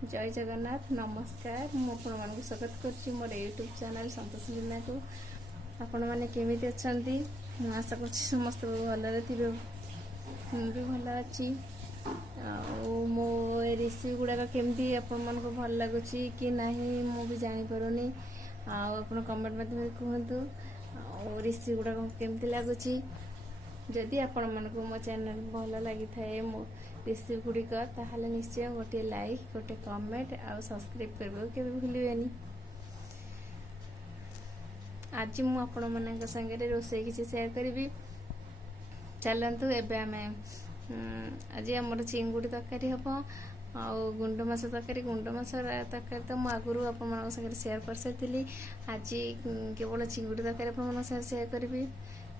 जय जगन्नाथ नमस्कार मु आपको स्वागत करुँच मोर यूट्यूब चैनल संतोष मीना को। आपण मैंने केमी अच्छा मुझे आशा कर समस्त भलरे थे भी भल अच्छी मो रेसिपी गुड़ाक केमती आपण को भल लगुच कि नहीं मु भी जानीपारूनी आप कमेंट मध्यम कहतु रेसिपी गुड़ाक केमती लगुच। जदि आपण मानक मो चैनल भल लगी थाए मो रेसिपी गुड़िक ताहले निश्चय गोटे लाइक गोटे कमेंट आ सब्सक्राइब करबो केबे भूलिबेनी। आज मु आपण मानक संगे रोसे किसी शेयर करी। चलतु एबे आमे आज आमर चिंगुड़ी तरकारी हम आ गुंड माछ तरकारी तो मुझे आगुरी आप शेयर कर सारी। आज केवल चिंगुड़ी तरकारी आप शेयर करी।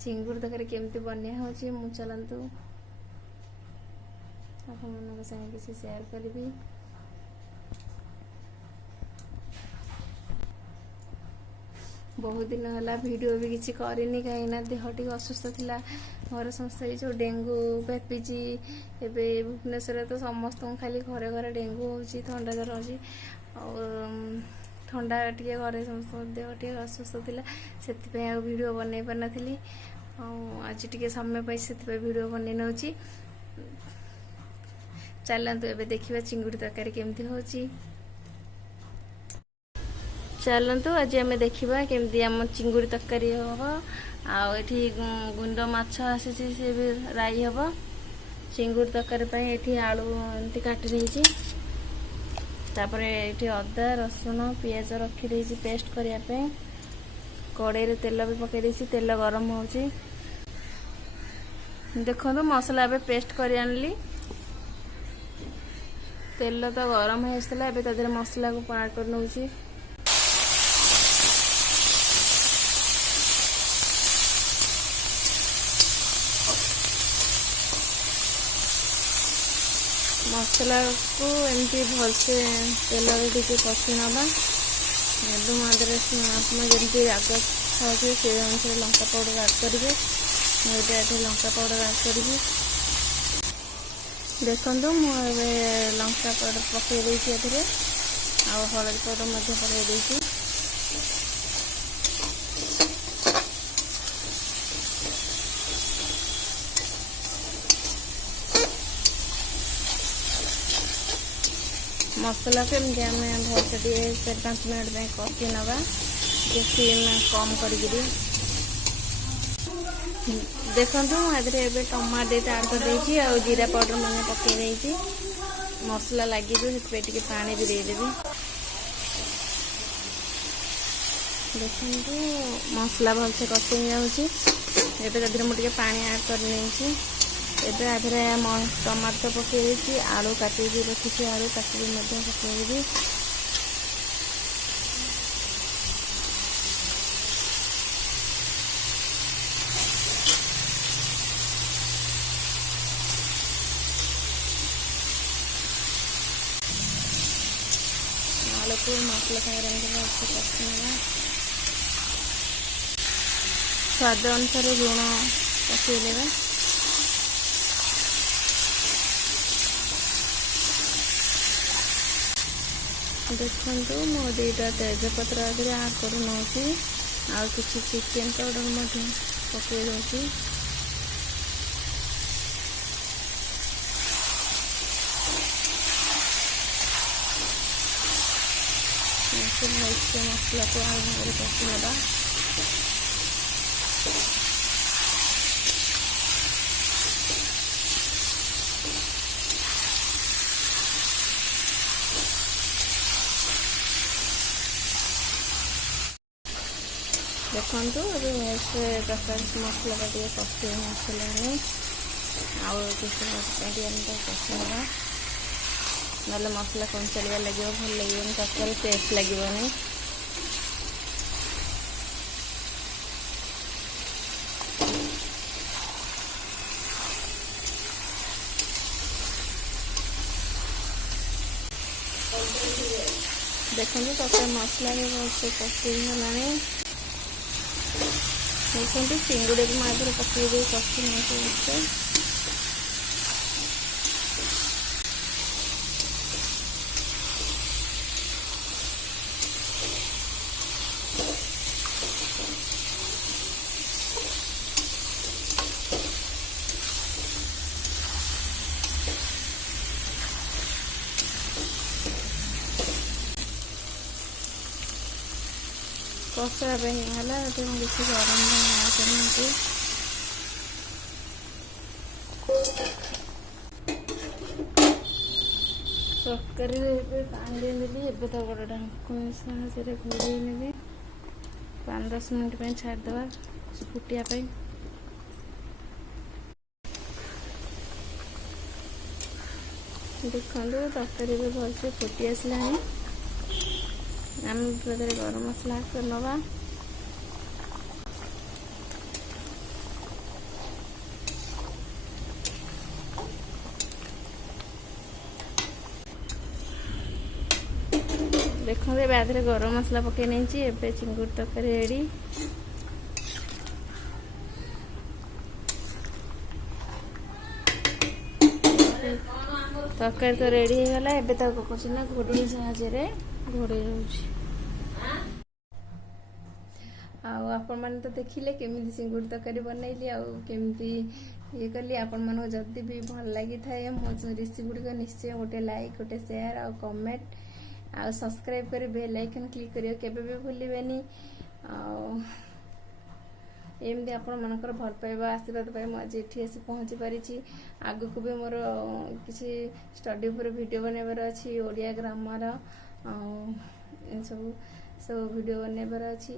चिंगुड़ी तरकारी केमती बनिया हो चलतु आप किसी शेयर करी। बहुत दिन है वीडियो भी किसी करनी कहीं देह टी असुस्थ थिला घर समस्त जो डेंगू व्यापीची एबे भुवनेश्वर तो समस्त खाली घरे घरे डेंगू होची ठंडा जर होची ठंडा टे घरे समस्त देह टे असुस्थ थिला से वीडियो बनई पार नी आज टे समय पाई से वीडियो बनई नौची। चलतु एबे देखिबा चिंगुड़ी तरकारी केमती होची। चलतु आज आम देखा केमती आम चिंगुड़ी तरकारी हम आठी गुंड माछ आसी सी भी राई हम चिंगुड़ी तरकारी ये आलू एमती काटी देती ये अदा रसुण पियाज रखी पेस्ट करने कड़े तेल भी पकई तेल गरम हो देखो मसला ए पेस्ट कर आनली तेल तो गरम होता है मसला को पार कर नौ मसला को एमती भलसे तेल टे कषि नवा जमी राग खाओ से अनुसार लंका पाउडर ऐड करेंगे मुझे लंका पाउडर ऐड करी देखु मुझे लंका पाउडर पकई देती आ हलदी पाउडर पकई मसला को एमती आम भलसे 4-5 मिनट में कषि नवा सीम कम कर देखु मुझे टमाटो ऐड कर जीरा पाउडर मैंने पकई मसला लगी से पानी भी देदेवी। देखु मसला भलसे कषि जाऊँगी मुझे पानी ऐड कर एबे आधे टमाटो पकई आलू काटी रखी आलू काटी पकई आलू को मसला सागर कषि स्वाद अनुसार लुण पकईदेवा। देखु मो दुईटा तेजपत्र ऐड कर नौची आ किसी चिकेन पाउडर पकई दूसरी मसला को आगे कषि नवा। देखु से तरकारी मसला का कषि मसला कषि नवा ना मसला कंचाड़िया लगे भल लगे तरकारी टेस्ट लगे। देखो तरकारी मसला भी भलसे कषि है देखते चिंगुड़ी को मैं पकई दे कषि କଷା ଏବେ ହେଇଗଲା ତେଣୁ କିଛି ଗରମ କରିନାହାନ୍ତି। ତରକାରୀରେ ଏବେ ପାଣି ଦେଇଦେଲି। ଏବେ ତ ବଡ଼ ଢାଙ୍କୁଣୀ ସାହାଯ୍ୟରେ ଘୋଡ଼େଇ ନେବି। 5-10 ମିନିଟ୍ ପାଇଁ ଛାଡ଼ିଦେବା ଫୁଟିବା ପାଇଁ। ଦେଖନ୍ତୁ ତରକାରୀ ଏବେ ଭଲସେ ଫୁଟି ଆସିଲାଣି। ଆମେ ପ୍ରଥମେ ଗରମ ମସଲା ନେବା। ଦେଖନ୍ତୁ ଏବେ ଆଧିରେ ଗରମ ମସଲା ପକାଇ ନେଇଛି। ଏବେ ଚିଙ୍ଗୁଡ଼ି ତରକାରୀ ରେଡ଼ି। ତରକାରୀ ତ ରେଡ଼ି ହେଇଗଲା। ଏବେ ତାକୁ କରୁଛି ନା ଘୋଡ଼େଇ ସାହାଯ୍ୟରେ ଘୋଡ଼େଇ ରହୁଛି। ଆଉ ଆପଣମାନେ ତ ଦେଖିଲେ କେମିତି ଚିଙ୍ଗୁଡ଼ି ତରକାରୀ ବନେଇଲି ଆଉ କେମିତି ଇଏ କଲି। ଆପଣମାନଙ୍କୁ ଯଦି ବି ଭଲ ଲାଗିଥାଏ ମୋ ରେସିପି ଗୁଡ଼ିକ ନିଶ୍ଚୟ ଗୋଟେ ଲାଇକ୍, ଗୋଟେ ସେୟାର ଆଉ କମେଣ୍ଟ ଆଉ ସବସ୍କ୍ରାଇବ୍ କରି ବେଲ୍ ଆଇକନ୍ କ୍ଲିକ୍ କରିବା କେବେ ବି ଭୁଲିବେନି। ଆଉ ଏମିତି ଆପଣମାନଙ୍କର ଭଲ ପାଇବା ଆଶୀର୍ବାଦ ପାଇଁ ମୁଁ ଆଜି ଏଠି ଆସି ପହଞ୍ଚି ପାରିଛି। ଆଗକୁ ବି ମୋର କିଛି ଷ୍ଟଡି ଉପରେ ଭିଡ଼ିଓ ବନେଇବାର ଅଛି, ଓଡ଼ିଆ ଗ୍ରାମର ଆଉ ଏସବୁ ଭିଡ଼ିଓ ବନେଇବାର ଅଛି।